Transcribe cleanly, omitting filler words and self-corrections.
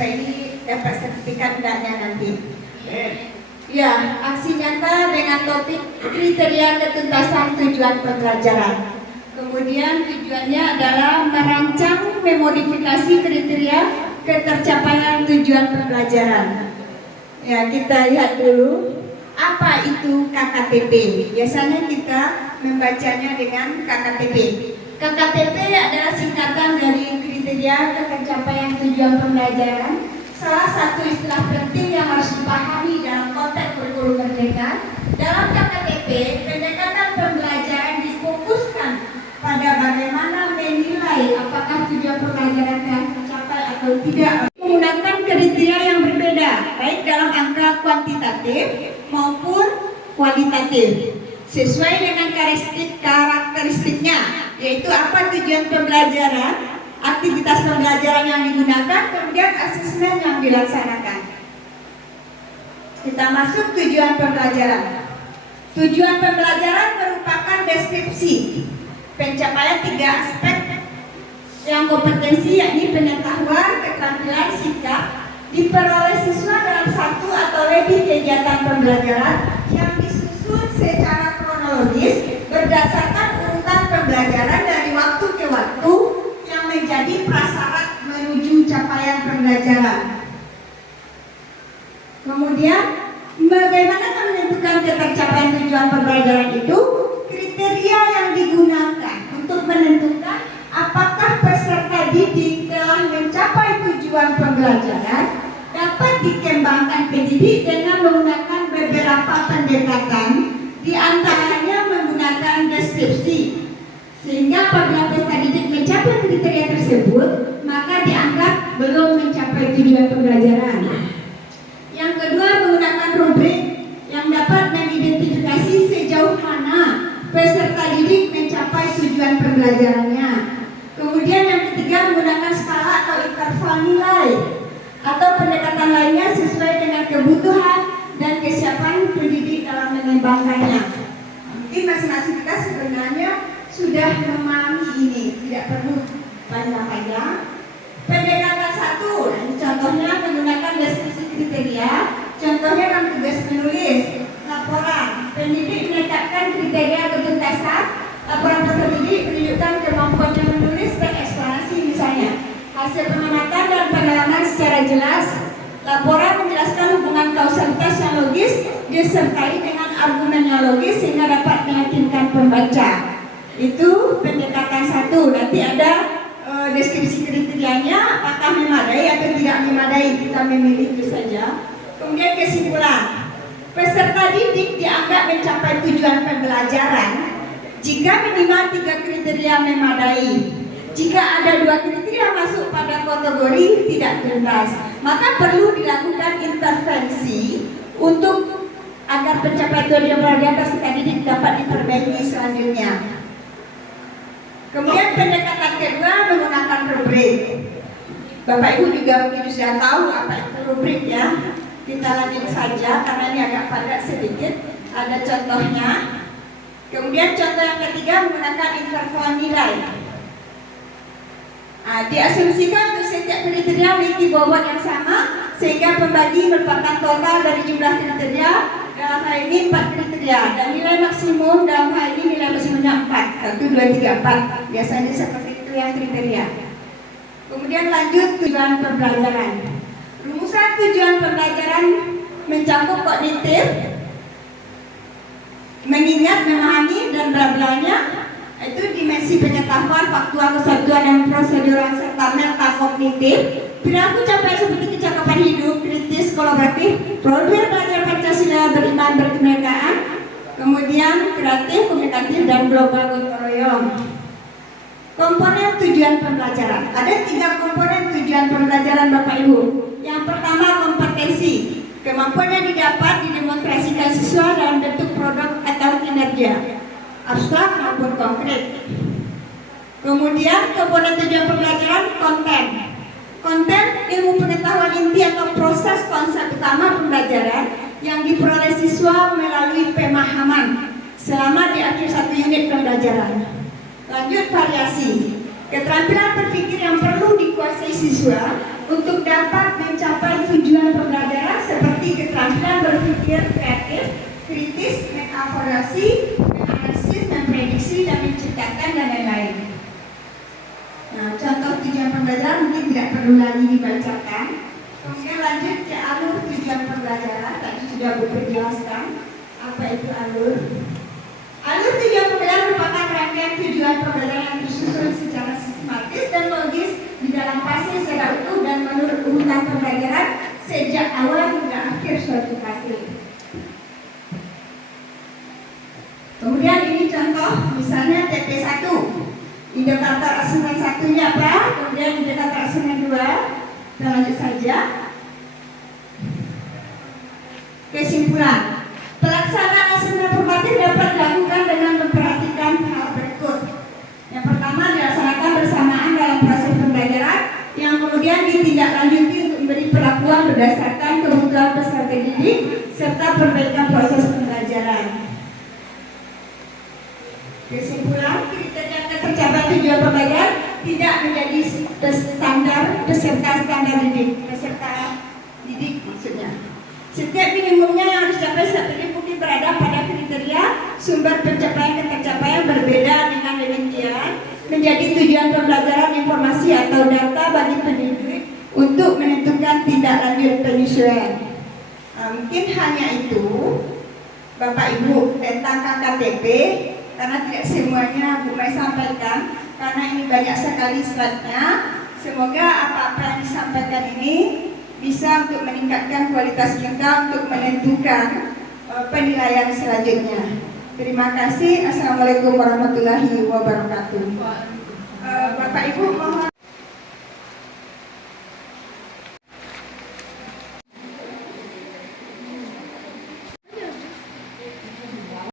kita ini dapat sertifikat enggaknya nanti. Ya, aksi nyata dengan topik kriteria ketuntasan tujuan pembelajaran. Kemudian tujuannya adalah merancang memodifikasi kriteria ketercapaian tujuan pembelajaran. Ya, kita lihat dulu apa itu KKTP. Biasanya kita membacanya dengan KKTP. KKTP adalah singkatan dari kriteria ketercapaian tujuan pembelajaran. Salah satu istilah penting yang harus dipahami dalam konteks kurikulum merdeka, dalam KKTP, pendekatan pembelajaran difokuskan pada bagaimana menilai apakah tujuan pembelajaran telah tercapai atau tidak, menggunakan kriteria yang berbeda, baik dalam angka kuantitatif maupun kualitatif, sesuai dengan karakteristiknya, yaitu apa tujuan pembelajaran, aktivitas pembelajaran yang digunakan, kemudian asesmen yang dilaksanakan. Kita masuk tujuan pembelajaran. Tujuan pembelajaran merupakan deskripsi pencapaian 3 aspek yang kompetensi, yakni pengetahuan, keterampilan, sikap, diperoleh siswa dalam satu atau lebih kegiatan pembelajaran yang disusun secara kronologis berdasarkan urutan pembelajaran dari waktu ke waktu yang menjadi prasyarat menuju capaian pembelajaran. Kemudian, bagaimana menentukan ketercapaian tujuan pembelajaran itu? Kriteria yang digunakan untuk menentukan apakah peserta didik telah mencapai tujuan pembelajaran dapat dikembangkan pendidik dengan menggunakan beberapa pendekatan, di antaranya menggunakan deskripsi. Sehingga apabila peserta didik mencapai kriteria tersebut, maka dianggap belum mencapai tujuan pembelajaran. Yang kedua, menggunakan rubrik yang dapat mengidentifikasi sejauh mana peserta didik mencapai tujuan pembelajarannya. Kemudian yang ketiga, menggunakan skala atau interval nilai atau pendekatan lainnya sesuai dengan kebutuhan dan kesiapan pendidik dalam mengembangkannya. Mungkin masing-masing kita sebenarnya sudah memahami ini, tidak perlu panjang-panjang. Pendekatan 1, contohnya menggunakan deskripsi kriteria. Contohnya dalam tugas menulis laporan, pendidik menetapkan kriteria ketuntasan. Laporan peserta didik menunjukkan kemampuannya menulis dan eksplanasi, misalnya hasil pengamatan dan pengalaman secara jelas. Laporan menjelaskan hubungan kausalitas yang logis disertai dengan argumen yang logis sehingga dapat meyakinkan pembaca. Itu pendekatan 1. Nanti ada deskripsi kriterianya, apakah memadai atau tidak memadai, kita memilih itu saja. Kemudian kesimpulan, peserta didik dianggap mencapai tujuan pembelajaran jika minimal 3 kriteria memadai. Jika ada 2 kriteria masuk pada kategori tidak tuntas, maka perlu dilakukan intervensi untuk agar pencapaian tujuan pembelajaran peserta didik dapat diperbaiki selanjutnya. Kemudian pendekatan kedua menggunakan rubrik. Bapak Ibu juga mungkin sudah tahu apa itu rubrik ya. Kita lanjut saja karena ini agak padat sedikit. Ada contohnya. Kemudian contoh yang ketiga menggunakan interval nilai. Diasumsikan untuk setiap kriteria memiliki bobot yang sama sehingga pembagi merupakan total dari jumlah kriteria. Dalam hal ini 4 kriteria dan nilai maksimum dalam hal ini nilai maksimumnya 4, 1, 2, 3, 4. Biasanya seperti itu yang kriteria. Kemudian lanjut tujuan pembelajaran. Rumusan tujuan pembelajaran mencakup kognitif, mengingat, memahami dan bla-blanya. Itu dimensi pengetahuan, faktual, kesatuan dan prosedural serta metakognitif. Perilaku capaian seperti kecakapan hidup, kritis, kolaboratif, produk belajar Pancasila, beriman, berkemerdekaan, kemudian kreatif, komunikatif, dan global gotong royong. Komponen tujuan pembelajaran. Ada 3 komponen tujuan pembelajaran Bapak Ibu. Yang pertama kompetensi. Kemampuan yang didapat didemonstrasikan siswa dalam bentuk produk atau kinerja, abstrak maupun konkret. Kemudian komponen tujuan pembelajaran konten. Konten ilmu pengetahuan inti atau proses konsep utama pembelajaran yang diperoleh siswa melalui pemahaman selama di akhir 1 unit pembelajaran. Lanjut variasi. Keterampilan berpikir yang perlu dikuasai siswa untuk dapat berpikir kreatif, kritis, mengevaluasi, menganalisis, memprediksi, dan menciptakan, dan lain-lain. Nah, contoh tujuan pembelajaran mungkin tidak perlu lagi dibacakan. Kemudian lanjut ke alur tujuan pembelajaran. Tadi sudah dijelaskan apa itu alur. Alur tujuan pembelajaran merupakan rangkaian tujuan pembelajaran yang tersusun secara sistematis dan logis di dalam fase secara utuh dan menurut urutan pembelajaran sejak awal hingga akhir suatu fase. Kemudian ini contoh, misalnya TP1, indikator asesmen satunya apa, kemudian indikator asesmen 2. Kita lanjut saja. Kesimpulan, pelaksanaan asesmen formatif dapat dilakukan dengan memperhatikan hal berikut. Yang pertama, dilaksanakan bersamaan dalam proses pembelajaran, yang kemudian ditindaklanjuti untuk memberi perlakuan berdasarkan kebutuhan peserta didik serta perbaikan proses pembelajaran. Kesimpulan, kriteria tercapai tujuan pembelajaran tidak menjadi standar peserta didik maksudnya. Setiap minimumnya yang harus dicapai setiap didik mungkin berada pada kriteria sumber pencapaian ketercapaian berbeda. Dengan demikian menjadi tujuan pembelajaran informasi atau data bagi pendidik untuk menentukan tindak lanjut penyesuaian. Mungkin hanya itu Bapak Ibu tentang KKTP. Karena tidak semuanya Bu Mai sampaikan, karena ini banyak sekali slide-nya. Semoga apa-apa yang disampaikan ini bisa untuk meningkatkan kualitas kita untuk menentukan penilaian selanjutnya. Terima kasih. Assalamualaikum warahmatullahi wabarakatuh. Bapak Ibu mohon